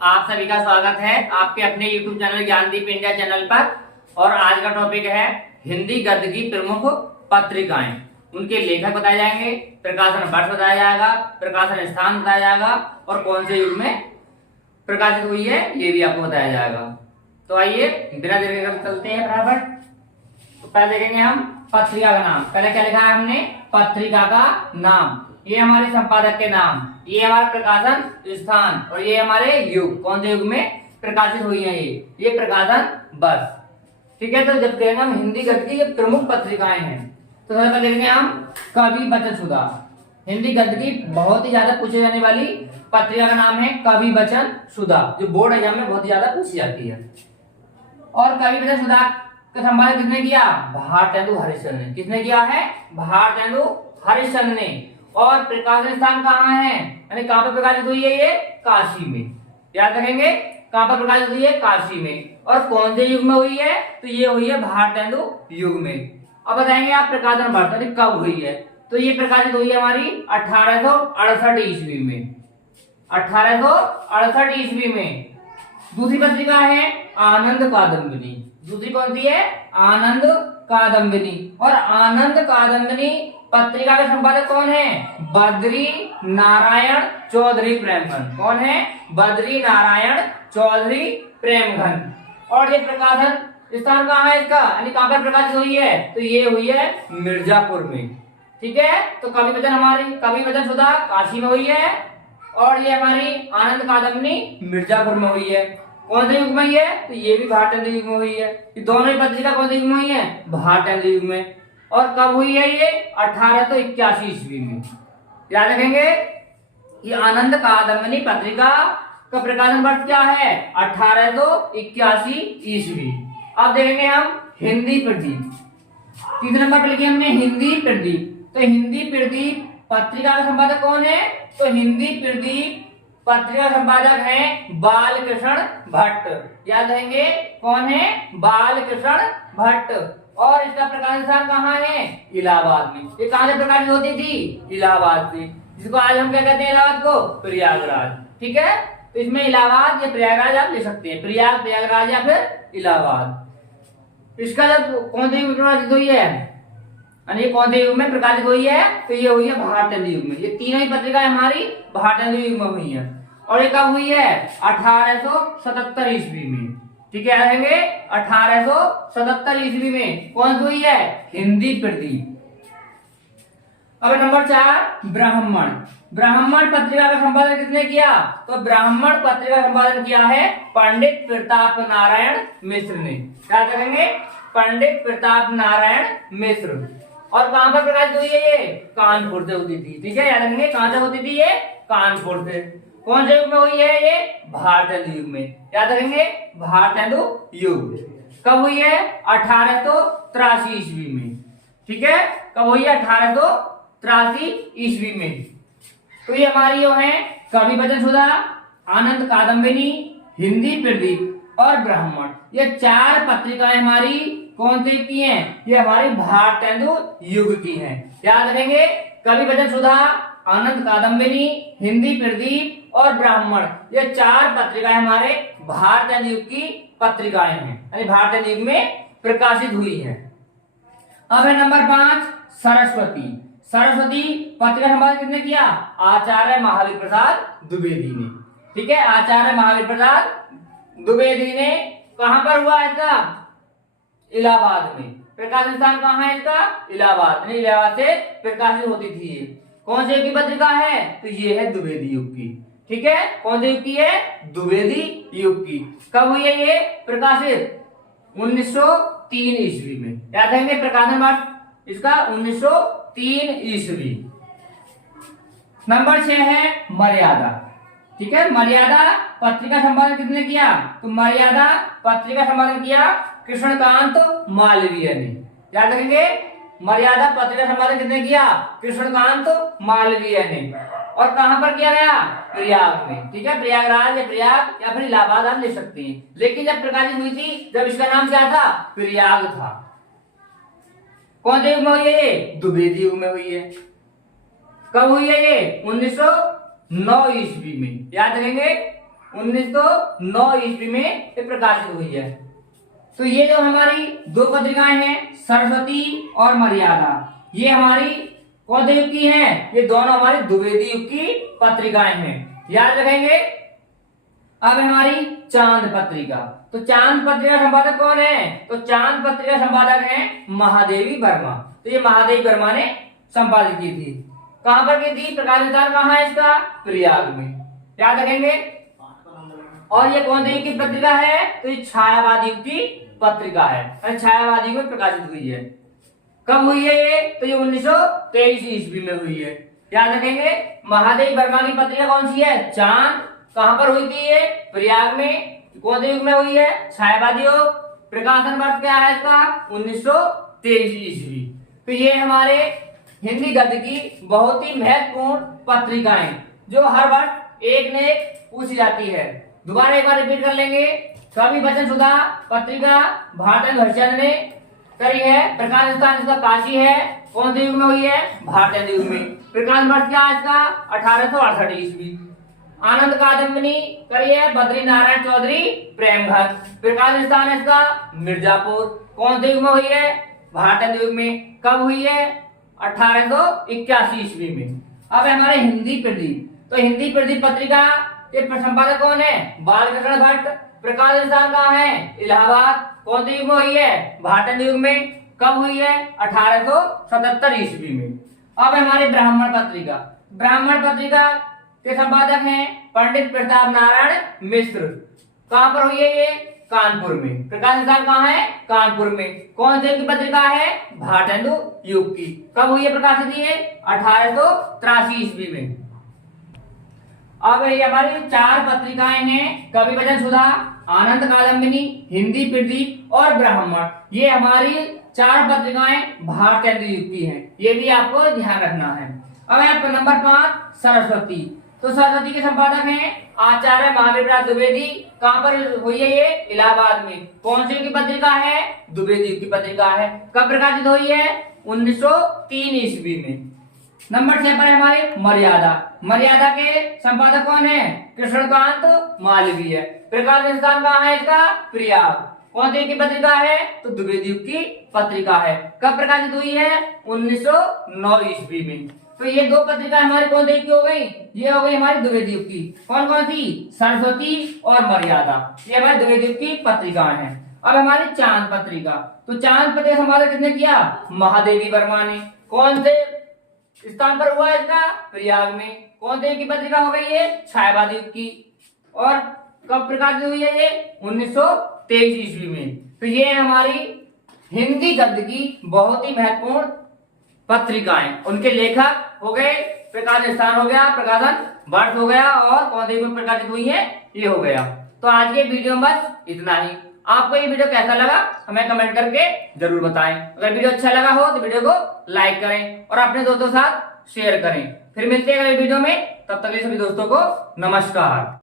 आप सभी का स्वागत है आपके अपने YouTube channel Gyandeep India channel पर। और आज का टॉपिक है हिंदी गद्य की प्रमुख पत्रिकाएं। उनके लेखक बताए जाएंगे, प्रकाशन वर्ष बताया जाएगा, प्रकाशन स्थान बताया जाएगा और कौन से युग में प्रकाशित हुई है ये भी आपको बताया जाएगा। तो आइए बिना देर के चलते हैं फटाफट। तो पहले देखेंगे हम पत्रिका का नाम। पहले क्या लिखा है हमने? पत्रिका का नाम। ये हमारे संपादक के नाम, ये हमारा प्रकाशन स्थान और ये हमारे युग, कौन से युग में प्रकाशित हुई है ये प्रकाशन वर्ष। ठीक है, तो जब कहेंगे हम हिंदी गद्य की ये प्रमुख पत्रिकाएं हैं तो सबसे पहले देखेंगे हम कवि वचन सुधा। हिंदी गद्य की बहुत ही ज्यादा पूछी जाने वाली पत्रिका का नाम है कवि वचन सुधा, जो बोर्ड एग्जाम में बहुत ही ज्यादा पूछी जाती है। और कवि वचन सुधा का संपादन किसने किया? भारतेंदु हरिश्चंद्र ने। किसने किया है? भारतेंदु हरिश्चंद्र ने। और प्रकाशन स्थान कहाँ है, यानी कहाँ पर प्रकाशित हुई है ये? काशी में। याद रखेंगे, कहाँ पर प्रकाशित हुई है? काशी में। और कौन से युग में हुई है? तो ये हुई है भारतेंदु युग में। अब बताएंगे आप प्रकाशन वर्ष कब हुई है। तो ये प्रकाशित हुई है हमारी 1868 ईस्वी में। 1868 ईस्वी में। दूसरी पत्रिका है आनंद कादम्बिनी। दूसरी कौन सी है? आनंद कादम्बिनी। और आनंद कादम्बिनी पत्रिका के संपादक कौन है? बद्री नारायण चौधरी प्रेमघन। कौन है? बद्री नारायण चौधरी प्रेमघन। और ये प्रकाशन स्थान कहाँ है इसका, यानी कहाँ पर प्रकाशित हुई है? तो ये हुई है मिर्जापुर में। ठीक है, तो कवि वचन हमारी कवि वचन सुधा काशी में हुई है और ये हमारी आनंद कादम्बिनी मिर्जापुर में हुई है। कौन से युग में हुई है? तो ये भी भारतेंदु युग में हुई है। ये दोनों ही पत्रिका कौन से युग में हुई है? भारतेंदु युग में। और कब हुई है ये? 1881 ईस्वी में। याद रखेंगे, ये आनंद कादम्बिनी पत्रिका का प्रकाशन वर्ष क्या है? 1881 ईस्वी। अब देखेंगे हम हिंदी प्रदीप। तीसरे नंबर पर लिखी हमने हिंदी प्रदीप। तो हिंदी प्रदीप पत्रिका का संपादक कौन है? तो हिंदी प्रदीप पत्रिका संपादक है बालकृष्ण भट्ट। याद रहेंगे, कौन है? बालकृष्ण भट्ट। और इसका प्रकाशन स्थान कहाँ है? इलाहाबाद में। ये कहाँ से प्रकाशित होती थी? इलाहाबाद से, जिसको आज हम क्या कहते हैं? इलाहाबाद को प्रयागराज। ठीक है, तो इसमें इलाहाबाद या प्रयागराज आप ले सकते हैं, प्रयागराज या फिर इलाहाबाद। इसका जब कौन से युग में प्रकाशित हुई है, यानी कौन से युग में प्रकाशित हुई है? तो ये हुई है भारतेंदु युग में। ये तीनों ही पत्रिकाएं हमारी भारतेंदु युग में हुई है। और ये कब हुई है? 1877 ईस्वी में। ठीक है, रहेंगे 1877 ईस्वी में। कौन सी हुई है? हिंदी प्रदीप। अब नंबर 4 ब्राह्मण। ब्राह्मण पत्रिका का संपादन किसने किया? तो ब्राह्मण पत्रिका का संपादन किया है पंडित प्रताप नारायण मिश्र ने। क्या करेंगे? पंडित प्रताप नारायण मिश्र। और कहां पर प्रकाशित हुई है ये? कानपुर से होती थी। ठीक है, याद रखेंगे, कहां से होती थी ये? कानपुर से। कौन से युग में हुई है ये? भारतेंदु युग में। याद रखेंगे, भारतेंदु युग। कब हुई है? 1883 ईस्वी में। ठीक है, कब हुई है? 1883 ईस्वी में। तो ये हमारी जो है कवि वचन सुधा, आनंद कादम्बिनी, हिंदी प्रदीप और ब्राह्मण, ये 4 पत्रिकाएं हमारी कौन से युग की हैं? ये हमारी भारतेंदु युग की हैं। याद रखेंगे, कवि वचन सुधा, आनंद कादम्बिनी, हिंदी प्रदीप और ब्राह्मण, ये 4 पत्रिकाएं हमारे भारतेंदु युग की पत्रिकाएं हैं, यानी भारतेंदु युग में प्रकाशित हुई हैं। अब है नंबर 5 सरस्वती। सरस्वती पत्रिका संपादन किसने किया? आचार्य महावीर प्रसाद द्विवेदी ने। ठीक है, आचार्य महावीर प्रसाद द्विवेदी ने। कहां पर हुआ इसका? इलाहाबाद में। प्रकाशन स्थान कहाँ है इसका? इलाहाबाद। इलाहाबाद से प्रकाशित होती थी ये। कौन से युग की पत्रिका है? तो ये है द्विवेदी युग की। ठीक है, कौन से युग की है? द्विवेदी युग की। कब हुई है ये प्रकाशित? 1903 ईस्वी में। याद रखेंगे, प्रकाशन वर्ष इसका 1903 ईस्वी। नंबर 6 है मर्यादा। ठीक है, मर्यादा पत्रिका संपादन किसने किया? तो मर्यादा पत्रिका संपादन किया कृष्णकांत मालवीय ने। याद रखेंगे, मर्यादा पत्रिका संपादन किसने किया? कृष्णकांत मालवीय ने। और कहां पर किया गया? प्रयाग में। ठीक है, प्रयागराज या प्रयाग या फिर इलाहाबाद आप ले सकते हैं। लेकिन जब प्रकाशित हुई थी, जब इसका नाम क्या था? प्रयाग था। कौन से युग में हुई है ये? द्विवेदी युग में हुई है। कब हुई है ये? 1909 ईस्वी में। याद रखेंगे, 1909 ईस्वी में ये प्रकाशित हुई है। तो ये जो हमारी दो पत्रिकाएं हैं, सरस्वती और मर्यादा, ये हमारी कौन से युग की हैं? ये दोनों हमारी द्विवेदी युग की पत्रिकाएं हैं, याद रखेंगे। अब हमारी चांद पत्रिका, तो चांद पत्रिका संपादक कौन है? तो चांद पत्रिका संपादक हैं महादेवी वर्मा। तो ये महादेवी वर्मा ने संपादित की थी। कहां पर की थी? प्रकाश स्थान कहां है इसका? प्रयाग में, याद रखेंगे। और ये कौन सी युग की पत्रिका है? तो ये छायावादी युग की पत्रिका है, छायावादी युग में प्रकाशित हुई है। कब हुई है ये? तो ये 1923 ईस्वी में हुई है, याद रखेंगे। महादेवी वर्मा की पत्रिका कौन सी है? चांद। कहां पर हुई थी ये? प्रयाग में। कौन से युग में हुई है? छायावादी युग। प्रकाशन वर्ष क्या है इसका? 1923 ईस्वी। तो ये हमारे हिंदी गद्य की बहुत ही महत्वपूर्ण पत्रिकाएं जो हर वर्ष एक न एक पूछी जाती है। दोबारा एक बार रिपीट कर लेंगे। स्वामी बचन सुधा पत्रिका भारतेंदु हरिश्चंद्र ने करी है। प्रकाश स्थान इसका काशी है। कौन से युग में हुई है? भारतेंदु युग में। प्रकाशन वर्ष क्या है इसका? 1868 ईस्वी। आनंद कादम्बिनी करी है बद्री नारायण चौधरी प्रेमघर। प्रकाश स्थान है इसका मिर्जापुर। कौन से युग में हुई है? भारतेंदु युग में। कब हुई है? 1881 ईस्वी में। अब हमारे हिंदी प्रदीप, तो हिंदी प्रदीप पत्रिका के संपादक कौन है? बालकृष्ण भट्ट। प्रकाश स्थान कहाँ है? इलाहाबाद। कौन से युग में हुई है? भारतेंदु युग में। कब हुई है? 1877 ईस्वी में। अब हमारी ब्राह्मण पत्रिका, ब्राह्मण पत्रिका के संपादक हैं पंडित प्रताप नारायण मिश्र। कहां पर हुई है ये? कानपुर में। प्रकाश स्थान कहाँ है? कानपुर में। कौन से युग की पत्रिका है? भारतेंदु युग की। कब हुई है प्रकाशित? ये 1883 ईस्वी में। अब ये हमारी चार पत्रिकाएं हैं, कवि वचन सुधा, आनंद कादम्बिनी, हिंदी प्रदीप और ब्राह्मण। ये हमारी चार पत्रिकाएं भारतेंदु युग की हैं, ये भी आपको ध्यान रखना है। अब यहाँ नंबर 5 सरस्वती, तो सरस्वती के संपादक हैं आचार्य महावीर प्रसाद द्विवेदी। कहां पर हुई है ये? इलाहाबाद में। कौन सी युग की पत्रिका है? द्विवेदी युग की पत्रिका है। कब प्रकाशित हुई है? 1903 ईस्वी में। नंबर 6 पर हमारी मर्यादा, मर्यादा के संपादक कौन है? कृष्णकांत मालवीय। प्रकाश स्थान कहाँ है इसका? प्रयाग। कौन सी की पत्रिका है? तो द्विवेदी युग की पत्रिका है। कब प्रकाशित हुई है? 1909 ईस्वी में। तो ये दो पत्रिका हमारी कौन सी की हो गई? ये हो गई हमारी द्विवेदी युग की। कौन कौन सी? सरस्वती और मर्यादा, ये हमारी द्विवेदी युग की पत्रिकाएं हैं। अब हमारी चांद पत्रिका, तो चांद पत्रिका हमारा किसने किया? महादेवी वर्मा ने। कौन से स्थान पर हुआ इसका? प्रयाग में। कौन से की पत्रिका हो गई है? छायावादी युग की। और कब प्रकाशित हुई है ये? 1923 ईस्वी में। तो ये हमारी हिंदी गद्य की बहुत ही महत्वपूर्ण पत्रिकाएं, उनके लेखक हो गए, प्रकाश स्थान हो गया, प्रकाशन वर्ष हो गया, और कौन सी में प्रकाशित हुई है ये हो गया। तो आज के वीडियो में बस इतना ही। आपको ये वीडियो कैसा लगा हमें कमेंट करके जरूर बताएं। अगर वीडियो अच्छा लगा हो तो वीडियो को लाइक करें और अपने दोस्तों के साथ शेयर करें। फिर मिलते हैं अगले वीडियो में, तब तक के लिए सभी दोस्तों को नमस्कार।